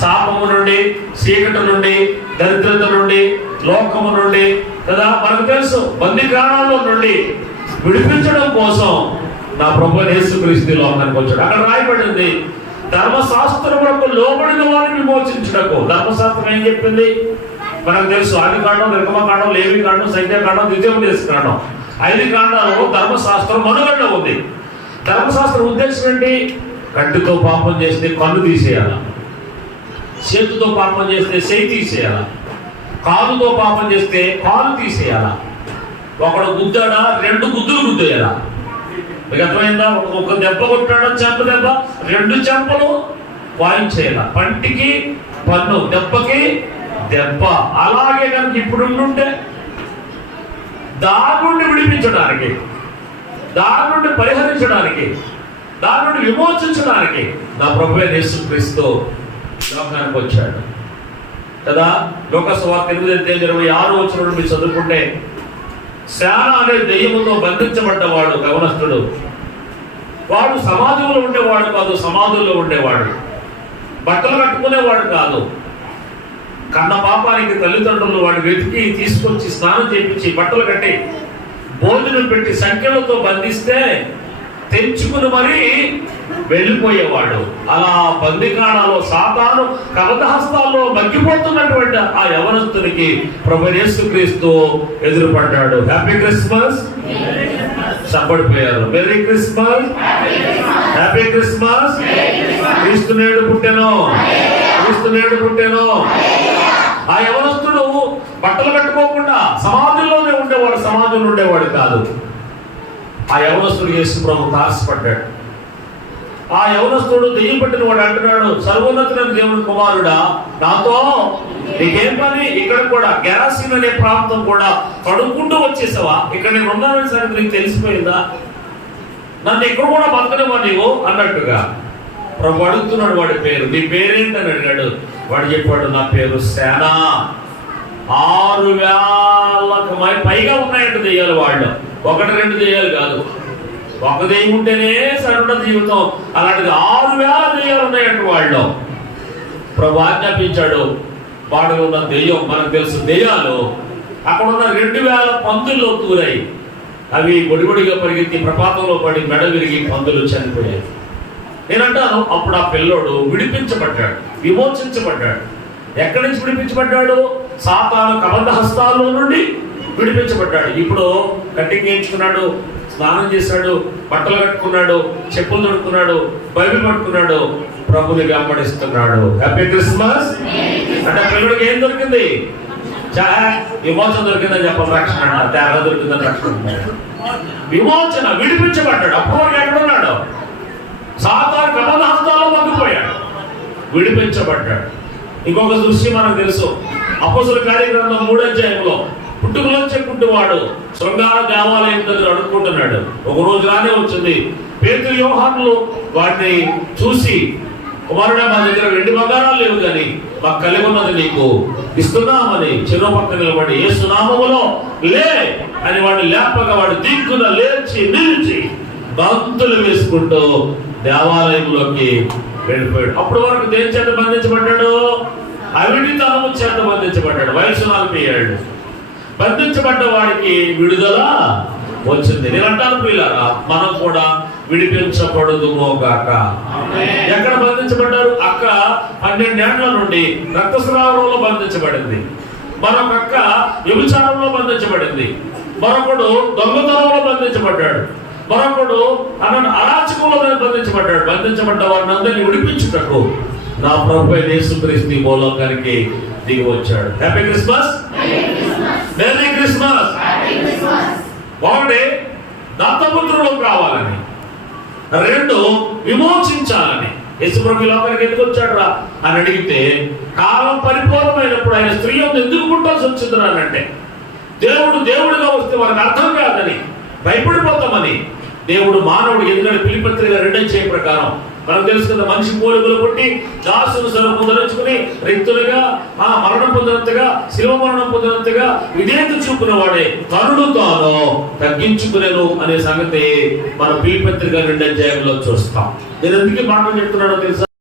శాపము నుండి, చీకటి నుండి, దరిద్రత నుండి, లోకము నుండి కదా మనకు తెలుసు, బందికాణాల్లో నుండి విడిపించడం కోసం నా ప్రభువు యేసుక్రీస్తు లోకానికి వచ్చాడు. అక్కడ రాయబడింది, ధర్మశాస్త్రములకు లోబడిన వారిని విమోచించుటకు. ధర్మశాస్త్రం ఏం చెప్పింది మనకు తెలుసు. ఆదికాండం, నిర్గమకాండం, లేవికాండం, సంఖ్యాకాండం, ద్వితీయోపదేశకాండం, 5 కాండాలు ధర్మశాస్త్రం మనుగడలో ఉంది. ధర్మశాస్త్రం ఉద్దేశం ఏంటి? కంటితో పాపం చేస్తే కన్ను తీసేయాల, చేతితో పాపం చేస్తే చేయి తీసేయాల, కాలుతో పాపం చేస్తే కాలు తీసేయాల, ఒకడు గుద్దాడా 2 గుద్దులు గుద్దేయాలా. మీకు అర్థమైందా? ఒక దెబ్బ కొట్టాడా, చెంప దెబ్బ, 2 చెంపలు వాయించేయాల. పంటికి పన్ను, దెబ్బకి దెబ్బ. అలాగే కనుక ఇప్పుడు ఉంటే దాని నుండి విడిపించడానికి, దాని నుండి పరిహరించడానికి, దాని నుండి విమోచించడానికి నా ప్రభువే యేసుక్రీస్తు లోకానికి వచ్చాడు కదా. లోకసువార్త 8:26 మీరు చదువుకుంటే, శాన అనే దెయ్యముతో బంధించబడ్డవాడు యవనస్తుడు. వాడు సమాధుల్లో ఉండేవాడు కాదు, సమాధుల్లో ఉండేవాడు. బట్టలు కట్టుకునేవాడు కాదు. కన్న పాపానికి తల్లిదండ్రులు వాడు వెతికి తీసుకొచ్చి స్నానం చేయించి బట్టలు కట్టి భోజనం పెట్టి సంఖ్యలతో బంధిస్తే తెంచుకుని మరీ వెళ్ళిపోయేవాడు. అలా బందికాణాలో సాతాను కవదహస్తాల్లో మగ్గిపోతున్నటువంటి ఆ యవనస్తునికి ప్రభు యేసుక్రీస్తు ఎదురుపడ్డాడు. హ్యాపీ క్రిస్మస్ చెప్పడిపోయారు. Merry Christmas, happy Christmas. Kristu నేడు పుట్టెను, క్రీస్తు నేడు పుట్టెను. ఆ యవనస్తుడు బట్టలు కట్టుకోకుండా సమాధుల్లోనే ఉండేవాడు, సమాధుల్లో ఉండేవాడు కాదు. ఆ యవనస్తుడు యేసు ప్రభు తారసపడ్డాడు. ఆ యవనస్తుడు దెయ్యం పట్టిన వాడు అంటున్నాడు, సర్వోన్నతుడైన దేవుని కుమారుడా, నాతో నీకేం పని? ఇక్కడ కూడా గెరాసీన్ అనే ప్రాంతం కూడా కడుక్కుంటూ వచ్చేసావా? ఇక్కడ నేను ఉన్నానని సరే నీకు తెలిసిపోయిందా? నన్ను ఇక్కడ కూడా బతకనివా నీవు అన్నట్టుగా ప్రభు అడుగుతున్నాడు. వాడి పేరు, నీ పేరేంటని అడిగాడు. వాడు చెప్పాడు, నా పేరు సేన. 6,000కు పైగా ఉన్నాయంట దెయ్యాలు వాళ్ళు. 1-2 దెయ్యాలు కాదు. ఒక దెయ్యం ఉంటేనే సరుణ జీవితం, అలాంటిది 6,000 దెయ్యాలు ఉన్నాయంట వాళ్ళు. ప్రభు ఆజ్ఞాపించాడు. వాడు ఉన్న దెయ్యం మనకు తెలుసు, దెయ్యాలు అక్కడ ఉన్న 2,000 పందుల్లో తూరాయి. అవి బొడిబొడిగా పరిగెత్తి ప్రపాతంలో పడి మెడ విరిగి పందులు చనిపోయాయి. నేనంటాను, అప్పుడు ఆ పిల్లోడు విడిపించబడ్డాడు, విమోచించబడ్డాడు. ఎక్కడి నుంచి విడిపించబడ్డాడు? సాతాను కబంధహస్తాల్లో నుండి విడిపించబడ్డాడు. ఇప్పుడు కటింగ్ చేయించుకున్నాడు, స్నానం చేశాడు, బట్టలు కట్టుకున్నాడు, చెప్పులు తొడుక్కున్నాడు, బైబిల్ పట్టుకున్నాడు, ప్రభుని వెంబడిస్తున్నాడు. Happy Christmas. అంటే పిల్లడికి ఏం దొరికింది? విమోచన దొరికిందని చెప్పాలి. రక్షణ తేడా దొరికిందని రక్షణ, విమోచన, విడిపించబడ్డాడు. అప్పుడు ఎక్కడున్నాడు? సాతాను కబంధహస్తాల్లో మగ్గిపోయాడు, విడిపించబడ్డాడు. ఇంకొక దృశ్యం మనకు తెలుసు. అపోస్తలుల కార్యగ్రంథం 3వ అధ్యాయంలో పుట్టుకలోంచే పుట్టివాడు శృంగార దేవాలయం దగ్గర అడుక్కుంటున్నాడు. ఒక రోజు రానే వచ్చింది. పేతురు, యోహానులు వాటిని చూసి, కుమారుడా, మా దగ్గర 2 బంగారాలు లేవు కానీ మాకు కలిగి ఉన్నది నీకు ఇస్తున్నామని చెరువు పక్క నిలబడి, యేసు నామములో లే అని వాడు లేపగా వాడు దిక్కున లేచి నిలిచి బంతులు వేసుకుంటూ దేవాలయంలోకి వెళ్ళిపోయాడు. అప్పటి వరకు దేని చేత బంధించబడ్డాడు? అవిడితనము చేత బంధించబడ్డాడు. వయసు 40 ఏళ్ళు. బంధించబడ్డ వాడికి విడుదల వచ్చింది. నేనంటాను ప్రియులారా, మనం కూడా విడిపించబడుదుమోగాక. ఎక్కడ బంధించబడ్డారు? అక్క 12 ఏళ్ల నుండి రక్తస్రావంలో బంధించబడింది. మరొక అక్క వ్యభిచారంలో బంధించబడింది. మరొకడు దొంగతనంలో బంధించబడ్డాడు. మరొకడు అరాచకంలో బంధించబడ్డాడు. బంధించబడ్డ వారిని అందరినీ విడిపించుటకు నా ప్రభు యేసుక్రీస్తు భూలోకానికి దిగి వచ్చాడు. Happy Christmas, merry Christmas. ఒకటి దత్తపుత్రులు కావాలని, 2 విమోచించాలని. యేసుప్రభు లోకానికి ఎందుకు వచ్చాడు రా అని అడిగితే, కాలం పరిపూర్ణమైనప్పుడు ఆయన స్త్రీ ఎందుకు పుట్టాల్సి వచ్చింది అంటే, దేవుడుగా వస్తే మనకు అర్థం కాదని భయపడిపోతామని దేవుడు మానవుడు ఎందుకంటే ఫిలిప్పీయుల 2వ అధ్యాయం ప్రకారం మనకు తెలుసు కదా, మనిషి పోలికలు పుట్టి దాసుని స్వరూపం ధరించుకుని రిక్తులుగా మరణం పొందినంతగా, శిలువ మరణం పొందినంతగా విధేయత చూపిన వాడే తనుడు తాను తగ్గించుకునేను అనే సంగతి మన ఫిలిప్పీయుల 2వ అధ్యాయంలో చూస్తాం. నేను ఎందుకు మాటలు చెప్తున్నాడో తెలుసా?